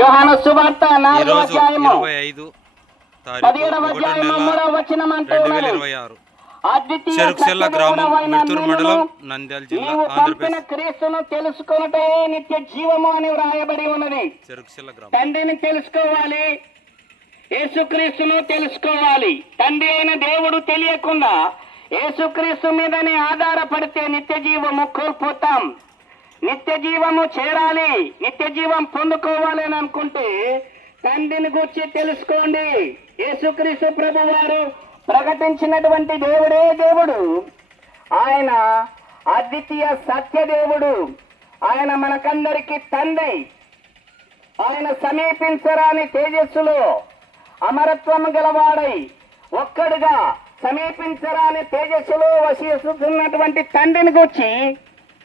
యోహాను సువార్త నాలుగవ అధ్యాయము. పదిహేడవ అధ్యాయము మూడవ వచనం గ్రామం మిత్తూరు మండలం నంద్యాల జిల్లా ఆంధ్రప్రదేశ్. క్రీస్తును తెలుసుకొనుటే నిత్య జీవము అని వ్రాయబడి ఉన్నది. గ్రామం. తండ్రిని తెలుసుకోవాలి. యేసుక్రీస్తును తెలుసుకోవాలి. తండ్రి అయిన దేవుడు తెలియకుండా యేసుక్రీస్తు మీదనే ఆధారపడితే నిత్య జీవము కోల్పోతాం. నిత్య జీవము చేరాలి. నిత్య జీవం పొందుకోవాలి అని అనుకుంటే తండ్రిని గురించి తెలుసుకోండి. యేసుక్రీస్తు ప్రభు వారు ప్రకటించినటువంటి దేవుడే దేవుడు. ఆయన అద్వితీయ సత్యదేవుడు ఆయన మనకందరికి తండ్రి. ఆయన సమీపించరాని తేజస్సులో అమరత్వం గలవాడై ఒక్కడుగా సమీపించరాని తేజస్సులో వసిస్తున్నటువంటి తండ్రిని గురించి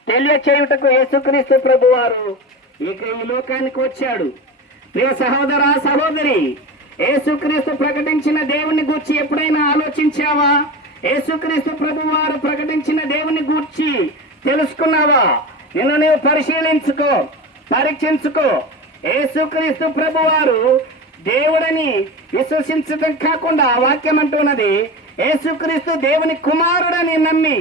తెలియచేయుటకు యేసుక్రీస్తు ప్రభు వారు ఇక ఈ లోకానికి వచ్చాడు. ప్రియ సహోదర సహోదరి యేసుక్రీస్తు ప్రకటించిన దేవుని గూర్చి ఎప్పుడైనా ఆలోచించావా? యేసుక్రీస్తు ప్రభు వారు ప్రకటించిన దేవుని గూర్చి తెలుసుకున్నావా? నిన్ను నీవు పరిశీలించుకో పరీక్షించుకో. యేసుక్రీస్తు ప్రభు వారు దేవుడని విశ్వసించడం కాకుండా వాక్యం అంటున్నది యేసుక్రీస్తు దేవుని కుమారుడని నమ్మి.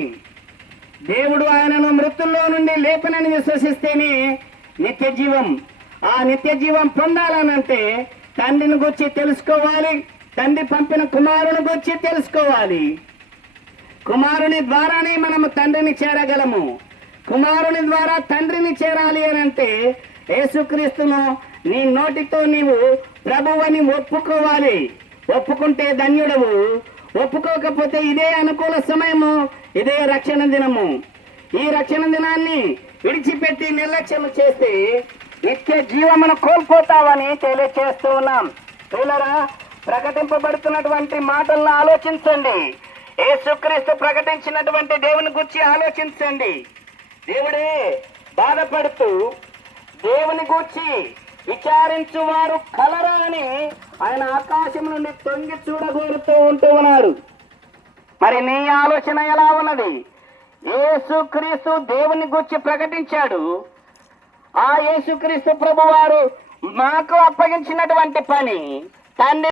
దేవుడు ఆయనను మృతుల్లో నుండి లేపనని విశ్వసిస్తేనే నిత్య జీవం. ఆ నిత్య జీవం పొందాలనంటే తండ్రిని గురించి తెలుసుకోవాలి తండ్రి పంపిన కుమారుని గురించి తెలుసుకోవాలి. కుమారుని ద్వారానే మనము తండ్రిని చేరగలము. కుమారుని ద్వారా తండ్రిని చేరాలి అని అంటే యేసుక్రీస్తును నీ నోటితో నీవు ప్రభువని ఒప్పుకోవాలి. ఒప్పుకుంటే ధన్యుడవు. ఒప్పుకోకపోతే ఇదే అనుకూల సమయము ఇదే రక్షణ దినము. ఈ రక్షణ దినాన్ని విడిచిపెట్టి నిర్లక్ష్యం చేస్తే నిత్య జీవమును కోల్పోతావని తెలియచేస్తూ ఉన్నాం. పిల్లరా ప్రకటింపబడుతున్నటువంటి మాటలను ఆలోచించండి. యేసుక్రీస్తు ప్రకటించినటువంటి దేవుని గురించి ఆలోచించండి. దేవుడే బాధపడుతూ దేవుని గూర్చి విచారించు వారు కలరా అని ఆయన ఆకాశం నుండి తొంగి చూడగోరుతూ ఉంటూ ఉన్నారు మరి నీ ఆలోచన ఎలా ఉన్నది? యేసుక్రీస్తు దేవుని గుర్చి ప్రకటించాడు. ఆ యేసుక్రీస్తు ప్రభువారు మాకు అప్పగించినటువంటి పని తండ్రి